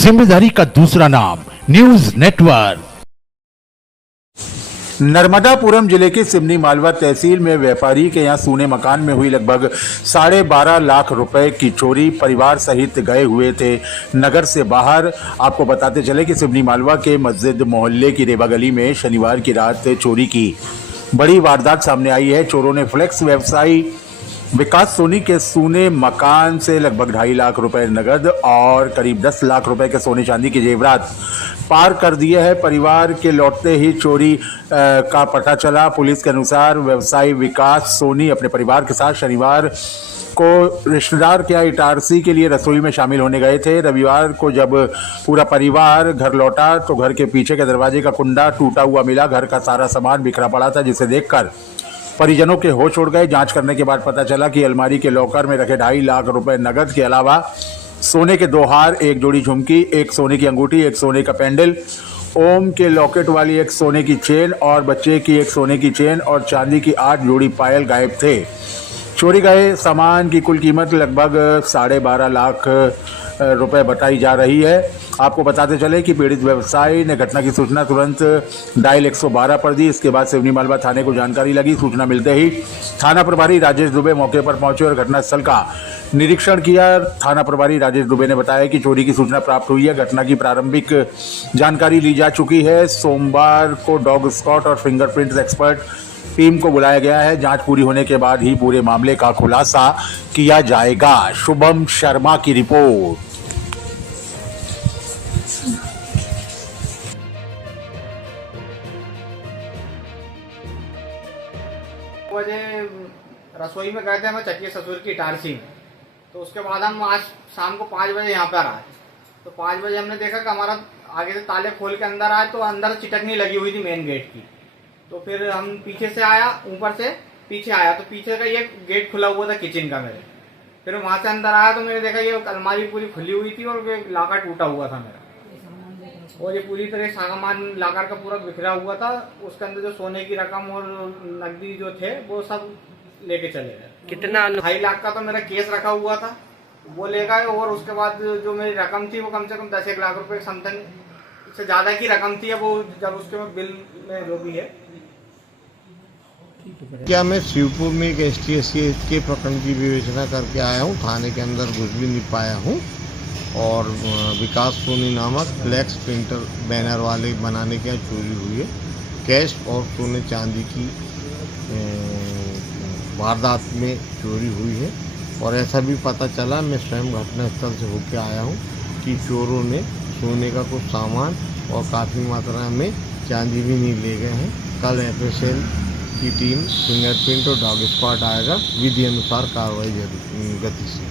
जिम्मेदारी का दूसरा नाम न्यूज नेटवर्क। नर्मदापुरम जिले के सिवनी मालवा तहसील में व्यापारी के यहां सूने मकान में हुई लगभग 12.5 लाख रुपए की चोरी। परिवार सहित गए हुए थे नगर से बाहर। आपको बताते चले कि सिवनी मालवा के मस्जिद मोहल्ले की रेवा गली में शनिवार की रात चोरी की बड़ी वारदात सामने आई है। चोरों ने फ्लेक्स व्यवसायी विकास सोनी के सूने मकान से लगभग 2.5 लाख रुपए नगद और करीब 10 लाख रुपए के सोने चांदी के जेवरात पार कर दिए हैं। परिवार के लौटते ही चोरी का पता चला। पुलिस के अनुसार व्यवसायी विकास सोनी अपने परिवार के साथ शनिवार को रिश्तेदार के इटारसी के लिए रसोई में शामिल होने गए थे। रविवार को जब पूरा परिवार घर लौटा तो घर के पीछे के दरवाजे का कुंडा टूटा हुआ मिला। घर का सारा सामान बिखरा पड़ा था, जिसे देखकर परिजनों के होश उड़ गए। जांच करने के बाद पता चला कि अलमारी के लॉकर में रखे 2.5 लाख रुपए नगद के अलावा सोने के 2 हार, 1 जोड़ी झुमकी, 1 सोने की अंगूठी, 1 सोने का पेंडल, ओम के लॉकेट वाली 1 सोने की चेन और बच्चे की 1 सोने की चेन और चांदी की 8 जोड़ी पायल गायब थे। चोरी गए सामान की कुल कीमत लगभग 12.5 लाख रुपए बताई जा रही है। आपको बताते चले कि पीड़ित व्यवसायी ने घटना की सूचना तुरंत डायल 112 पर दी। इसके बाद सिवनी मालवा थाने को जानकारी लगी। सूचना मिलते ही थाना प्रभारी राजेश दुबे मौके पर पहुंचे और घटनास्थल का निरीक्षण किया। थाना प्रभारी राजेश दुबे ने बताया कि चोरी की सूचना प्राप्त हुई है। घटना की प्रारंभिक जानकारी ली जा चुकी है। सोमवार को डॉग स्क्वाड और फिंगरप्रिंट एक्सपर्ट टीम को बुलाया गया है। जांच पूरी होने के बाद ही पूरे मामले का खुलासा किया जाएगा। शुभम शर्मा की रिपोर्ट। बजे रसोई में गए थे हमें चटिया ससुर की इटारसी में। तो उसके बाद हम आज शाम को 5 बजे यहाँ पर आए। तो 5 बजे हमने देखा कि हमारा आगे से ताले खोल के अंदर आए तो अंदर चिटकनी लगी हुई थी मेन गेट की। तो फिर हम पीछे से आया, ऊपर से पीछे आया तो पीछे का ये गेट खुला हुआ था किचन का मेरे। फिर वहां से अंदर आया तो मैंने देखा ये अलमारी पूरी खुली हुई थी और लाकर टूटा हुआ था मेरा, और ये पूरी तरह सामान लाकर का पूरा बिखरा हुआ था। उसके अंदर जो सोने की रकम और नकदी जो थे वो सब लेके चले गए। कितना? 2.5 लाख का तो मेरा केस रखा हुआ था, वो ले गए। और उसके बाद जो मेरी रकम थी वो कम से कम 10 लाख रुपए समथिंग से ज्यादा की रकम थी। वो जब उसके बिल में जो भी है। क्या मैं शिवपुर में एक STS के प्रकरण की विवेचना करके आया हूँ। थाने के अंदर घुस भी नहीं पाया हूँ। और विकास सोनी नामक फ्लैक्स प्रिंटर बैनर वाले बनाने की चोरी हुई है। कैश और सोने चांदी की वारदात में चोरी हुई है। और ऐसा भी पता चला, मैं स्वयं घटनास्थल से होकर आया हूँ, कि चोरों ने सोने का कुछ सामान और काफ़ी मात्रा में चांदी भी नहीं ले गए हैं। कल FSL की टीम फिंगरप्रिंट और डॉग स्क्वाड आएगा। विधि अनुसार कार्रवाई गति से।